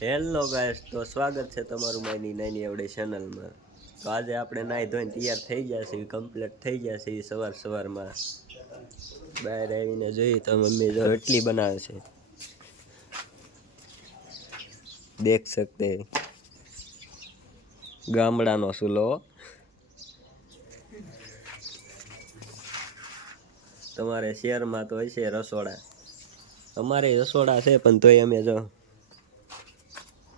Hello guys, તો સ્વાગત છે તમારું મારી નાની એવડી ચેનલમાં. તો આજે આપણે નાહી ધોઈને તૈયાર થઈ ગયા છીએ, કમ્પ્લીટ થઈ ગયા છીએ સવારમાં. બહાર આવીને જોઈએ તો મમ્મી જો રોટલી બનાવે છે, દેખ સકતે ગામડાનો ચૂલો. તમારે શહેરમાં તો હશે રસોડા, અમારે રસોડા છે પણ તોય અમે જો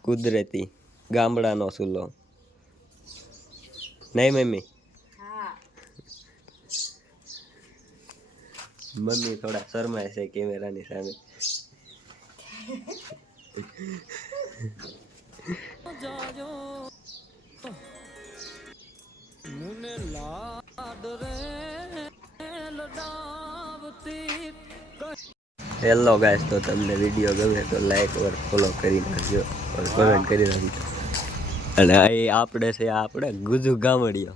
કુદરતી ગામડાનો ચૂલો નહીં મમ્મી. મમ્મી થોડા શરમાય છે કેમેરાની સામે. હેલો ગાઈસ, તો તમને વિડીયો ગમે તો લાઈક ઓર ફોલો કરી નાખજો ઓર કમેન્ટ કરી નાખજો. અને અહીં આપણે છે, આપણે ગુજુ ગામડિયો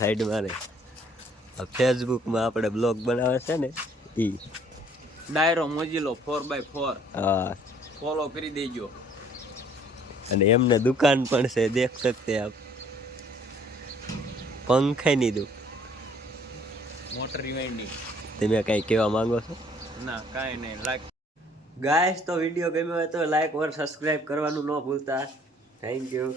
સાઈડમાં ને ફેસબુકમાં આપણે બ્લોગ બનાવે છે ને ઈ ડાયરો મોજીલો 4x4 હા, ફોલો કરી દેજો. અને એમને દુકાન પણ છે, દેખ સકતે આપ, પંખાની દુકાન, મોટર રિવાઇન્ડિંગ. તમે કઈ કહેવા માંગો છો? ના, કાંઈ નહીં. લાઈક ગાઈસ, તો વિડીયો ગમ્યો હોય તો લાઈક ઓર સબસ્ક્રાઇબ કરવાનું ન ભૂલતા. Thank you.